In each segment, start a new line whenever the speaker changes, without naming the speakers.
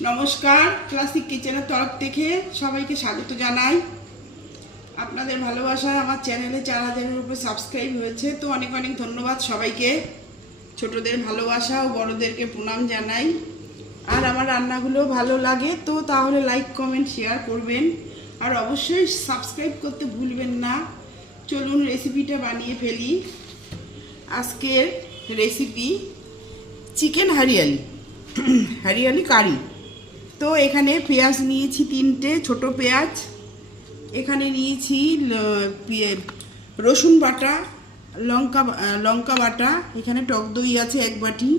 নমস্কার ক্লাসিক কিচেনের তরফ থেকে সবাইকে স্বাগত জানাই। আপনাদের ভালোবাসায় আমার চ্যানেলে চার হাজারের উপর সাবস্ক্রাইব হয়েছে। তো অনেক অনেক ধন্যবাদ সবাইকে। ছোটদের ভালোবাসা ও বড়দেরকে প্রণাম জানাই। আর আমার রান্নাগুলো ভালো লাগে, তো তাহলে লাইক কমেন্ট শেয়ার করবেন। আর অবশ্যই সাবস্ক্রাইব করতে ভুলবেন না। চলুন রেসিপিটা বানিয়ে ফেলি। আজকের recipe chicken hariyali. Hariyali curry. তো এখানে পেঁয়াজ নিয়েছি তিনটে, ছোট পেঁয়াজ। এখানে নিয়েছি রসুন বাটা, লঙ্কা লঙ্কা বাটা। এখানে টক দই আছে এক বাটি।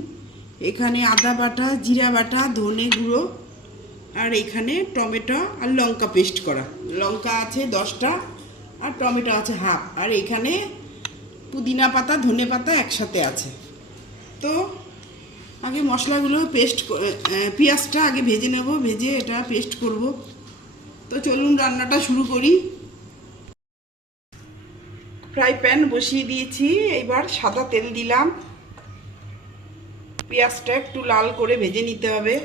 এখানে আদা বাটা, জিরা বাটা, ধনে গুঁড়ো। আর এখানে টমেটো আর লঙ্কা পেস্ট করা। লঙ্কা আছে দশটা আর টমেটো আছে হাফ। আর এখানে পুদিনা পাতা, ধনে পাতা একসাথে আছে। তো আগে মশলাগুলো পেস্ট পেঁয়াজটা আগে ভেজে নেব, ভেজে এটা পেস্ট করব। তো চলুন রান্নাটা শুরু করি। ফ্রাই প্যান বসিয়ে দিয়েছি এইবার সাদা তেল দিলাম। পেঁয়াজটা একটু লাল করে ভেজে নিতে হবে।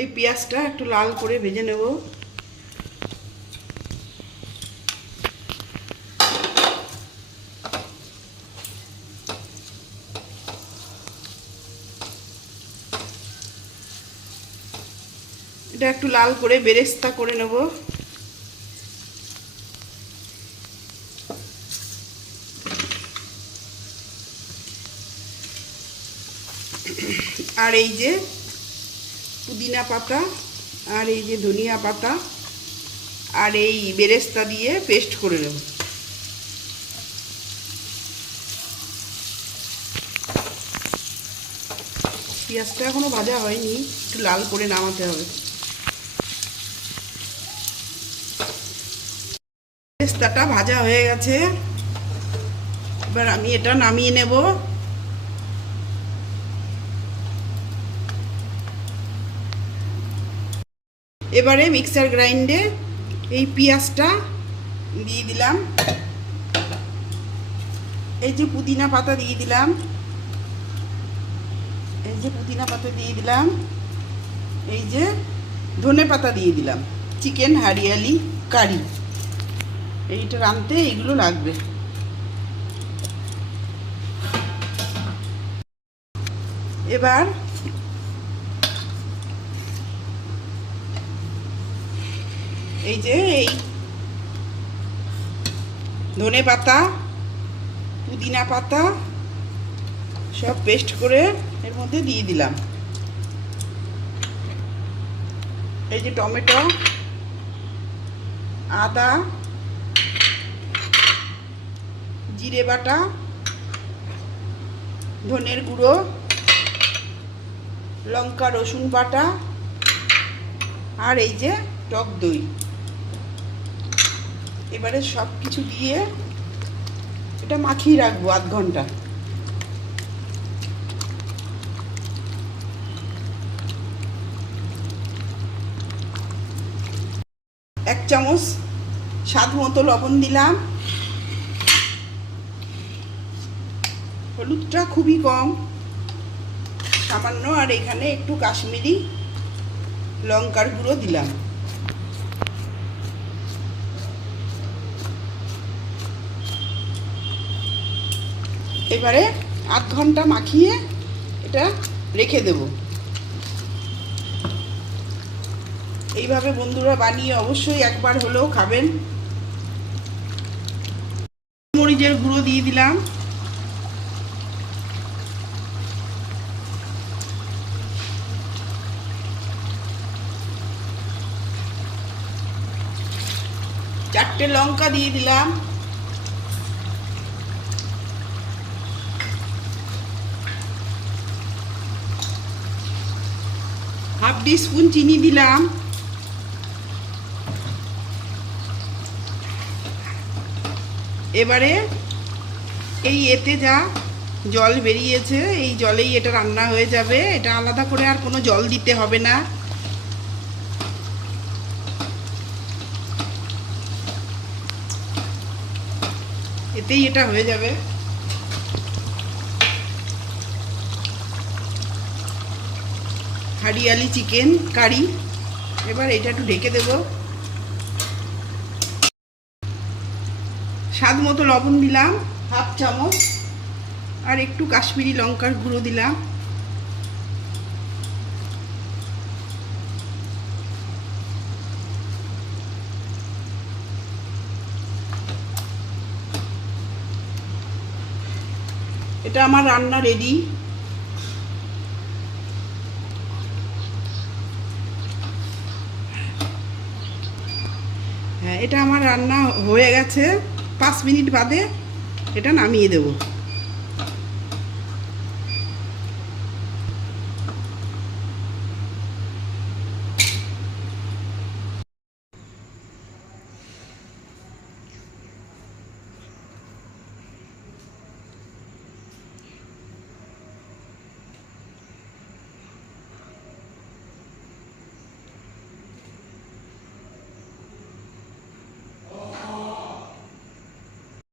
এই পেঁয়াজটা একটু লাল করে ভেজে নেব। এটা একটু লাল করে বেরেস্তা করে নেব। আর এই যে পুদিনা পাতা, আর এই যে ধনিয়া পাতা, আর এই বেরেস্তা দিয়ে পেস্ট করে নেব। পেঁয়াজটা এখনও ভাজা হয়নি, একটু লাল করে নামাতে হবে। বেরেস্তাটা ভাজা হয়ে গেছে। এবার আমি এটা নামিয়ে নেব। এবারে মিক্সার গ্রাইন্ডে এই পেঁয়াজটা দিয়ে দিলাম। এই যে পুদিনা পাতা দিয়ে দিলাম। এই যে পুদিনা পাতা দিয়ে দিলাম। এই যে ধনে পাতা দিয়ে দিলাম। Chicken, hariyali, curry. এইটা রাঁধতে এইগুলো লাগবে। এবার এই যে, এই ধনে পাতা, পুদিনা পাতা, সব পেস্ট করে এর মধ্যে দিয়ে দিলাম। এই যে টমেটো, আদা, জিরে বাটা, ধনের গুঁড়ো, লঙ্কা রসুন বাটা, আর এই যে টক দই। এবারে সব কিছু দিয়ে এটা মাখিয়ে রাখব আধ ঘণ্টা। এক চামচ স্বাদ মতো লবণ দিলাম। হলুদটা খুবই কম, সামান্য, আর এখানে একটু কাশ্মীরি লঙ্কার গুঁড়ো দিলাম। এবারে আধ ঘণ্টা মাখিয়ে এটা রেখে দেব। এইভাবে বন্ধুরা বানিয়ে অবশ্যই একবার হলেও খাবেন। মরিচের গুঁড়ো দিয়ে দিলাম। চারটে লঙ্কা দিয়ে দিলাম। হাফ স্পুন চিনি দিলাম এবারে এই এতে যা জল বেরিয়েছে, এই জলেই এটা রান্না হয়ে যাবে। এটা আলাদা করে আর কোনো জল দিতে হবে না। এতেই এটা হয়ে যাবে। Hariyali chicken curry. এবার এটা একটু ঢেকে দেব। স্বাদ মতো লবণ দিলাম, হাফ চামচ, আর একটু কাশ্মীরি লঙ্কার গুঁড়ো দিলাম। এটা আমার রান্না রেডি। এটা আমার রান্না হয়ে গেছে। পাঁচ মিনিট বাদে এটা নামিয়ে দেবো।